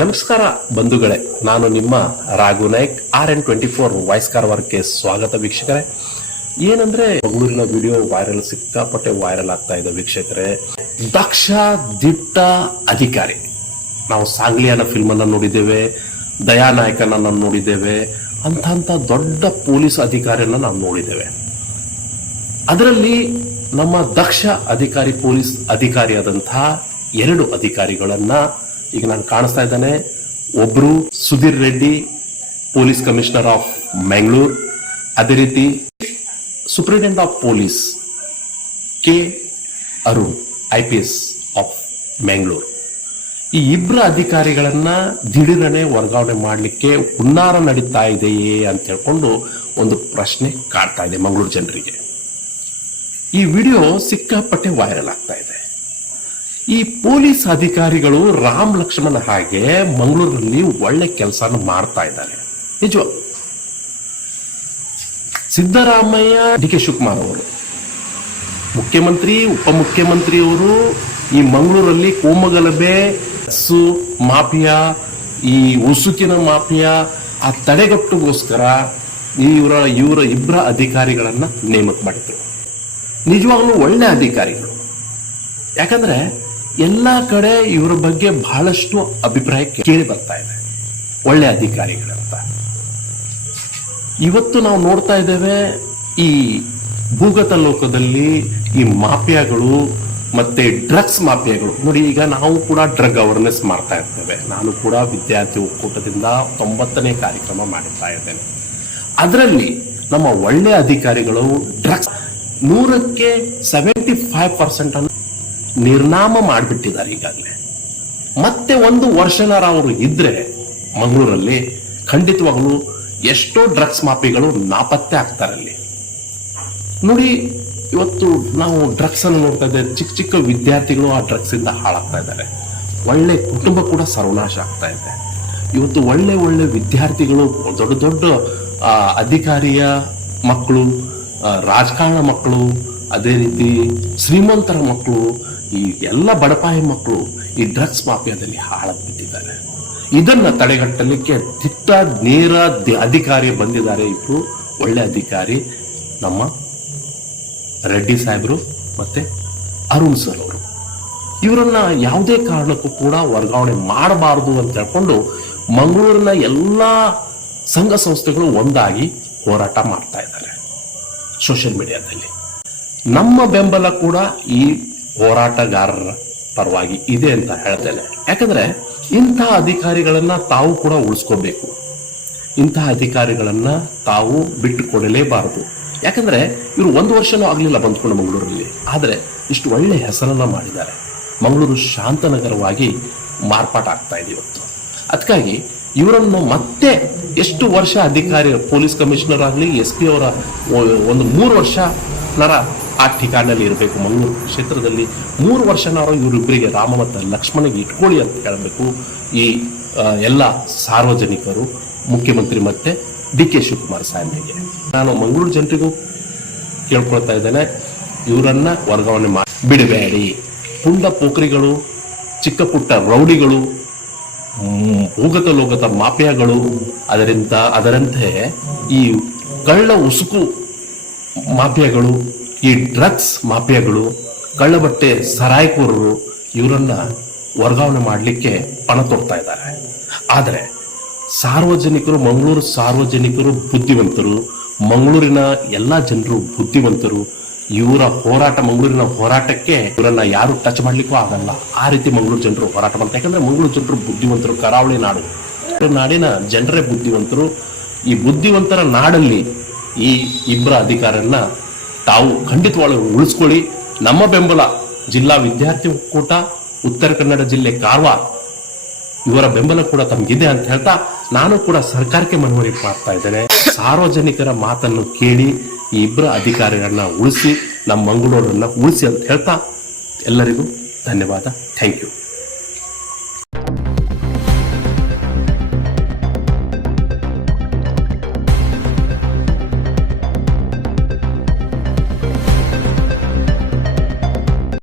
ನಮಸ್ಕಾರ ಬಂಧುಗಳೇ, ನಾನು ನಿಮ್ಮ ರಾಘು ನಾಯ್ಕ್ RN24 ವಾಯ್ಸ್ ಕಾರವಾರಕ್ಕೆ ಸ್ವಾಗತ ವೀಕ್ಷಕರೇ. ಏನಂದ್ರೆ ಮಂಗಳೂರಿನ ವಿಡಿಯೋ ವೈರಲ್, ಸಿಕ್ಕಾಪಟ್ಟೆ ವೈರಲ್ ಆಗ್ತಾ ಇದೆ ವೀಕ್ಷಕರೇ. ದಕ್ಷ ದಿಟ್ಟ ಅಧಿಕಾರಿ, ನಾವು ಸಾಂಗ್ಲಿಯಾನ ಫಿಲ್ಮ್ ಅನ್ನ ನೋಡಿದ್ದೇವೆ, ದಯಾನಾಯಕನನ್ನ ನೋಡಿದ್ದೇವೆ, ಅಂತ ದೊಡ್ಡ ಪೊಲೀಸ್ ಅಧಿಕಾರಿಯನ್ನ ನಾವು ನೋಡಿದ್ದೇವೆ. ಅದರಲ್ಲಿ ನಮ್ಮ ದಕ್ಷ ಅಧಿಕಾರಿ, ಪೊಲೀಸ್ ಅಧಿಕಾರಿಯಾದಂತಹ 2 ಅಧಿಕಾರಿಗಳನ್ನ ಈಗ ನಾನು ಕಾಣಿಸ್ತಾ ಇದ್ದಾನೆ. ಒಬ್ರು Sudhir Reddy, police commissioner of Mangalore, ಅದೇ ರೀತಿ superintendent of police K Arun, IPS of Mangalore. ಈ ಇಬ್ಬರ ಅಧಿಕಾರಿಗಳನ್ನ ದಿಢೀರನೆ ವರ್ಗಾವಣೆ ಮಾಡಲಿಕ್ಕೆ ಹುನ್ನಾರ ನಡೀತಾ ಇದೆಯೇ ಅಂತ ಹೇಳ್ಕೊಂಡು ಒಂದು ಪ್ರಶ್ನೆ ಕಾಡ್ತಾ ಇದೆ ಮಂಗಳೂರು ಜನರಿಗೆ. ಈ ವಿಡಿಯೋ ಸಿಕ್ಕಾಪಟ್ಟೆ ವೈರಲ್ ಆಗ್ತಾ ಇದೆ. ಈ ಪೊಲೀಸ್ ಅಧಿಕಾರಿಗಳು ರಾಮ್ ಲಕ್ಷ್ಮಣ ಹಾಗೆ ಮಂಗಳೂರಿನಲ್ಲಿ ಒಳ್ಳೆ ಕೆಲಸನ ಮಾಡ್ತಾ ಇದ್ದಾರೆ ನಿಜ. ಸಿದ್ದರಾಮಯ್ಯ, DK ಶಿವಕುಮಾರ್ ಅವರು ಮುಖ್ಯಮಂತ್ರಿ, ಉಪಮುಖ್ಯಮಂತ್ರಿಯವರು ಈ ಮಂಗಳೂರಲ್ಲಿ ಕೋಮಗಲಭೆ, ಮಾಫಿಯಾ, ಈ ಉಸುಕಿನ ಮಾಫಿಯಾ ಆ ತಡೆಗಟ್ಟುಗೋಸ್ಕರ ಇವರ ಇಬ್ಬರ ಅಧಿಕಾರಿಗಳನ್ನ ನೇಮಕ ಮಾಡಿದ್ರು. ನಿಜವಾಗ್ಲೂ ಒಳ್ಳೆ ಅಧಿಕಾರಿಗಳು. ಯಾಕಂದ್ರೆ ಎಲ್ಲಾ ಕಡೆ ಇವರ ಬಗ್ಗೆ ಬಹಳಷ್ಟು ಅಭಿಪ್ರಾಯ ಕೇಳಿ ಬರ್ತಾ ಇದೆ, ಒಳ್ಳೆ ಅಧಿಕಾರಿಗಳಂತ. ಇವತ್ತು ನಾವು ನೋಡ್ತಾ ಇದ್ದೇವೆ ಈ ಭೂಗತ ಲೋಕದಲ್ಲಿ ಈ ಮಾಫಿಯಾಗಳು ಮತ್ತೆ ಡ್ರಗ್ಸ್ ಮಾಫಿಯಾಗಳು. ನೋಡಿ, ಈಗ ನಾವು ಕೂಡ ಡ್ರಗ್ ಅವೇರ್ನೆಸ್ ಮಾಡ್ತಾ ಇರ್ತೇವೆ. ನಾನು ಕೂಡ ವಿದ್ಯಾರ್ಥಿ ಒಕ್ಕೂಟದಿಂದ 90ನೇ ಕಾರ್ಯಕ್ರಮ ಮಾಡುತ್ತಾ ಇದ್ದೇನೆ. ಅದರಲ್ಲಿ ನಮ್ಮ ಒಳ್ಳೆ ಅಧಿಕಾರಿಗಳು ಡ್ರಗ್ಸ್ 100ಕ್ಕೆ 75% ಅನ್ನು ನಿರ್ನಾಮ ಮಾಡಿಬಿಟ್ಟಿದ್ದಾರೆ ಈಗಾಗಲೇ. ಮತ್ತೆ 1 ವರ್ಷನಾರ ಅವರು ಇದ್ರೆ ಮಂಗಳೂರಲ್ಲಿ ಖಂಡಿತವಾಗಲೂ ಎಷ್ಟೋ ಡ್ರಗ್ಸ್ ಮಾಫಿಯಾಗಳು ನಾಪತ್ತೆ ಆಗ್ತಾರಲ್ಲಿ. ನೋಡಿ, ಇವತ್ತು ನಾವು ಡ್ರಗ್ಸ್ ಅನ್ನು ನೋಡ್ತಾ ಇದ್ದೇವೆ. ಚಿಕ್ಕ ಚಿಕ್ಕ ವಿದ್ಯಾರ್ಥಿಗಳು ಆ ಡ್ರಗ್ಸ್ ಇಂದ ಹಾಳಾಗ್ತಾ ಇದ್ದಾರೆ. ಒಳ್ಳೆ ಕುಟುಂಬ ಕೂಡ ಸರ್ವನಾಶ ಆಗ್ತಾ ಇದೆ. ಇವತ್ತು ಒಳ್ಳೆ ಒಳ್ಳೆ ವಿದ್ಯಾರ್ಥಿಗಳು, ದೊಡ್ಡ ದೊಡ್ಡ ಅಧಿಕಾರಿಯ ಮಕ್ಕಳು, ರಾಜಕಾರಣ ಮಕ್ಕಳು, ಅದೇ ರೀತಿ ಶ್ರೀಮಂತರ ಮಕ್ಕಳು, ಈ ಎಲ್ಲ ಬಡಪಾಯಿ ಮಕ್ಕಳು ಈ ಡ್ರಗ್ಸ್ ಮಾಫಿಯಾದಲ್ಲಿ ಹಾಳಾಗ್ಬಿಟ್ಟಿದ್ದಾರೆ. ಇದನ್ನ ತಡೆಗಟ್ಟಲಿಕ್ಕೆ ದಿಟ್ಟ ನೇರ ಅಧಿಕಾರಿ ಬಂದಿದ್ದಾರೆ. ಇಬ್ರು ಒಳ್ಳೆ ಅಧಿಕಾರಿ, ನಮ್ಮ ರೆಡ್ಡಿ ಸಾಹೇಬ್ರು ಮತ್ತೆ ಅರುಣ್ ಸರ್ ಅವರು. ಇವರನ್ನ ಯಾವುದೇ ಕಾರಣಕ್ಕೂ ಕೂಡ ವರ್ಗಾವಣೆ ಮಾಡಬಾರದು ಅಂತ ಹೇಳ್ಕೊಂಡು ಮಂಗಳೂರಿನ ಎಲ್ಲಾ ಸಂಘ ಸಂಸ್ಥೆಗಳು ಒಂದಾಗಿ ಹೋರಾಟ ಮಾಡ್ತಾ ಇದ್ದಾರೆ ಸೋಷಿಯಲ್ ಮೀಡಿಯಾದಲ್ಲಿ. ನಮ್ಮ ಬೆಂಬಲ ಕೂಡ ಈ ಹೋರಾಟಗಾರರ ಪರವಾಗಿ ಇದೆ ಅಂತ ಹೇಳ್ತೇನೆ. ಯಾಕಂದ್ರೆ ಇಂತಹ ಅಧಿಕಾರಿಗಳನ್ನ ತಾವು ಕೂಡ ಉಳಿಸ್ಕೋಬೇಕು. ಇಂತಹ ಅಧಿಕಾರಿಗಳನ್ನ ತಾವು ಬಿಟ್ಟು ಕೊಡಲೇಬಾರದು. ಯಾಕಂದ್ರೆ ಇವರು 1 ವರ್ಷನೂ ಆಗ್ಲಿಲ್ಲ ಬಂದ್ಕೊಂಡು ಮಂಗಳೂರಲ್ಲಿ, ಆದ್ರೆ ಇಷ್ಟು ಒಳ್ಳೆ ಹೆಸರನ್ನ ಮಾಡಿದ್ದಾರೆ. ಮಂಗಳೂರು ಶಾಂತನಗರವಾಗಿ ಮಾರ್ಪಾಟಾಗ್ತಾ ಇದೆ ಇವತ್ತು. ಅದಕ್ಕಾಗಿ ಇವರನ್ನು ಮತ್ತೆ ಎಷ್ಟು ವರ್ಷ ಅಧಿಕಾರಿ, ಪೊಲೀಸ್ ಕಮಿಷನರ್ ಆಗಲಿ, SP ಅವರ ಒಂದು 3 ವರ್ಷ ನರ ಆ ಠಿಕಾಣಲ್ಲಿ ಇರಬೇಕು. ಮಂಗಳೂರು ಕ್ಷೇತ್ರದಲ್ಲಿ 3 ವರ್ಷನಾರು ಇವರಿಬ್ಬರಿಗೆ, ರಾಮ ಮತ್ತು ಲಕ್ಷ್ಮಣಿಗೆ ಇಟ್ಕೊಳ್ಳಿ ಅಂತ ಹೇಳಬೇಕು ಈ ಎಲ್ಲ ಸಾರ್ವಜನಿಕರು, ಮುಖ್ಯಮಂತ್ರಿ ಮತ್ತೆ DK ಶಿವಕುಮಾರ್ ಸಾಹೇಬರಿಗೆ. ನಾನು ಮಂಗಳೂರು ಜನರಿಗೂ ಕೇಳ್ಕೊಳ್ತಾ ಇದ್ದೇನೆ, ಇವರನ್ನ ವರ್ಗಾವಣೆ ಮಾಡಿ ಬಿಡಬೇಡಿ. ಪುಂಡ ಪೋಖರಿಗಳು, ಚಿಕ್ಕ ಪುಟ್ಟ ರೌಡಿಗಳು, ಭೂಗತ ಲೋಕದ ಮಾಫಿಯಾಗಳು, ಅದರಂತೆ ಈ ಕಳ್ಳ ಉಸುಕು ಮಾಫಿಯಾಗಳು, ಈ ಡ್ರಗ್ಸ್ ಮಾಫಿಯಾಗಳು, ಕಳ್ಳಬಟ್ಟೆ ಸರಾಯ್ಕೋರರು, ಇವರನ್ನ ವರ್ಗಾವಣೆ ಮಾಡಲಿಕ್ಕೆ ಪಣ ತೊಡ್ತಾ ಇದ್ದಾರೆ. ಆದರೆ ಸಾರ್ವಜನಿಕರು, ಮಂಗಳೂರು ಸಾರ್ವಜನಿಕರು ಬುದ್ಧಿವಂತರು, ಮಂಗಳೂರಿನ ಎಲ್ಲಾ ಜನರು ಬುದ್ಧಿವಂತರು. ಇವರ ಹೋರಾಟ, ಮಂಗಳೂರಿನ ಹೋರಾಟಕ್ಕೆ ಇವರನ್ನ ಯಾರು ಟಚ್ ಮಾಡ್ಲಿಕ್ಕೂ ಆಗಲ್ಲ. ಆ ರೀತಿ ಮಂಗಳೂರು ಜನರು ಹೋರಾಟ ಮಾಡ್ತಾರೆ. ಯಾಕಂದ್ರೆ ಮಂಗಳೂರು ಜನರು ಬುದ್ಧಿವಂತರು, ಕರಾವಳಿ ನಾಡು, ನಾಡಿನ ಜನರೇ ಬುದ್ಧಿವಂತರು. ಈ ಬುದ್ಧಿವಂತರ ನಾಡಲ್ಲಿ ಈ ಇಬ್ಬರ ಅಧಿಕಾರನ್ನ ತಾವು ಖಂಡಿತವಾಗ್ಲೂ ಉಳಿಸ್ಕೊಳ್ಳಿ. ನಮ್ಮ ಬೆಂಬಲ ಜಿಲ್ಲಾ ವಿದ್ಯಾರ್ಥಿ ಒಕ್ಕೂಟ, ಉತ್ತರ ಕನ್ನಡ ಜಿಲ್ಲೆ ಕಾರವಾರ, ಇವರ ಬೆಂಬಲ ಕೂಡ ತಮಗಿದೆ ಅಂತ ಹೇಳ್ತಾ ನಾನು ಕೂಡ ಸರ್ಕಾರಕ್ಕೆ ಮನವಿ ಮಾಡ್ತಾ ಇದ್ದೇನೆ. ಸಾರ್ವಜನಿಕರ ಮಾತನ್ನು ಕೇಳಿ ಈ ಇಬ್ಬರ ಅಧಿಕಾರಿಗಳನ್ನ ಉಳಿಸಿ, ನಮ್ಮ ಮಂಗಳೂರನ್ನ ಉಳಿಸಿ ಅಂತ ಹೇಳ್ತಾ ಎಲ್ಲರಿಗೂ ಧನ್ಯವಾದ. Thank you.